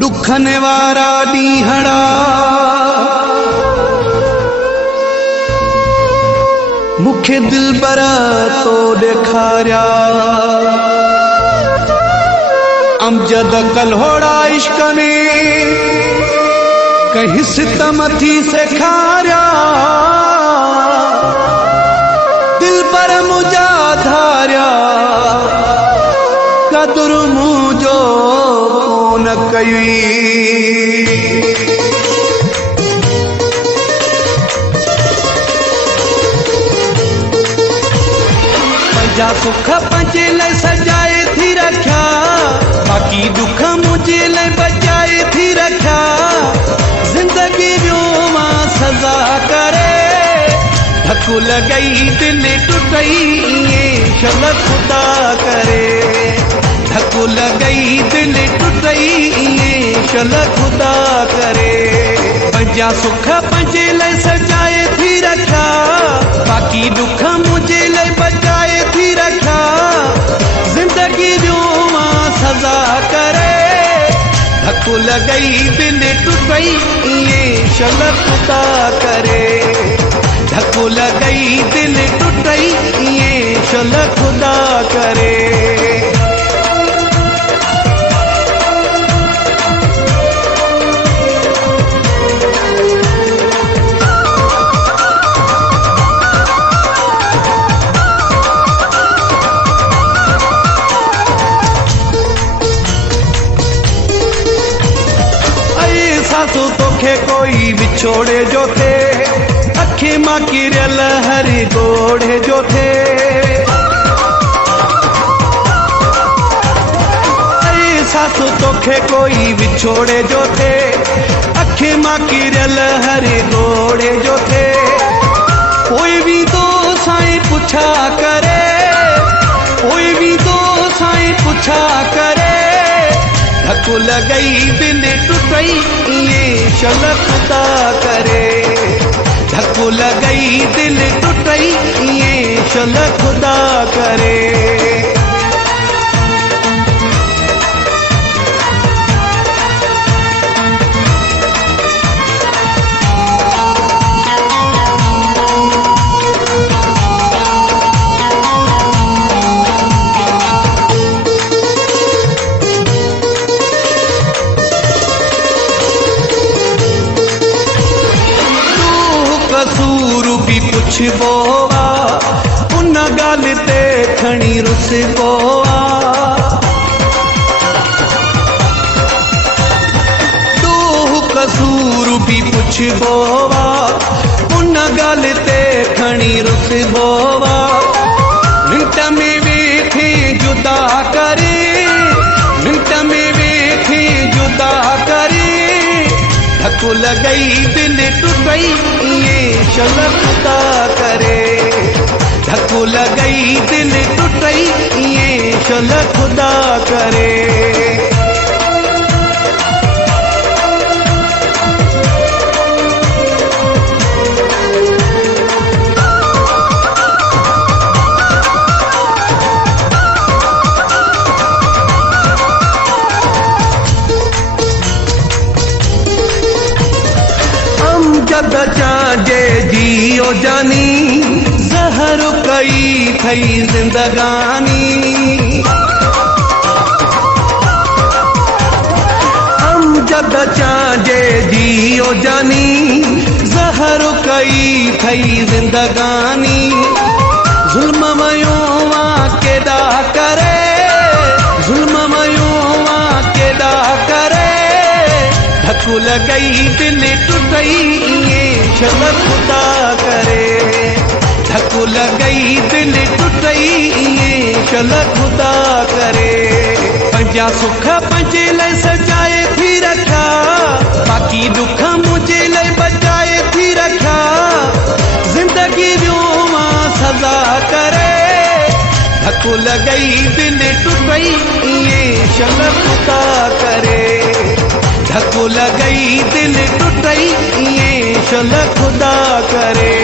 दुखन वारा ॾींहड़ा मुखे दिलबर तो ॾेखारिया अमजद कल्होड़ा इश्क में कहीं सितम थी सेखारिया दिलबर मुझा धारिया कदुर मुझो कोन कई पंजा सुख पंजे लाइ सजाए थी रखा बाकी दुख मुझे लाइ बचाए थी रखा जिंदगी जो मां सजा करे धक्को लगई दिल टुटई ये शल खुदा करे धक्को लगई दिल टुटई ये शल खुदा करे पंजा सुख पंजे लाइ सजाए थी रखा बाकी दुख मुझे लाइ बचाए थी रखा जिंदगी जो मां सजा करे धक्को लगई दिल टुटई ये शल खुदा करे धक्को लगई दिल टुटई ये शल खुदा करे सासू तोखे कोई बिछोड़े जो थे अखे मां किरल हरी गोड़े जो थे सासू तोखे कोई बिछोड़े जो थे अखे मां किरल हरी गोड़े जो थे कोई भी तो साईं पुछा करे कोई भी तो साईं पुछा करे धक्को लगई दिल टुटई ये शल खुदा करे धक्को लगई दिल टुटई ये शल खुदा करे कसूर भी पुछबो उन गाल ते खणी रुसबो तू कसूर भी पुछबो उन गाल ते खणी रुसबो मिंट में वेठे जुदा करे मिंट में वेठे जुदा करे धक्को लगई दिल टुटई ये शल खुदा करे धक्को लगई दिल टुटई ये शल खुदा करे जद चांजे जियो जानी जहर कई थई जिंदगानी हम जद चांजे जियो जानी जहर कई थई जिंदगानी जुल्म मयो केदा करे जुल्म मयो केदा करे धक्को लगई दिल टुटई ये शल खुदा करे धक्को लगई दिल टुटई ये शल खुदा करे पंजा सुख पंजे लाइ सजाए थी रखा बाकी दुख मुझे लाइ बचाए थी रखा जिंदगी जो मां सजा करे धक्को लगई दिल टुटई ये शल खुदा करे धक्को लगई दिल टुटई ये शल खुदा करे।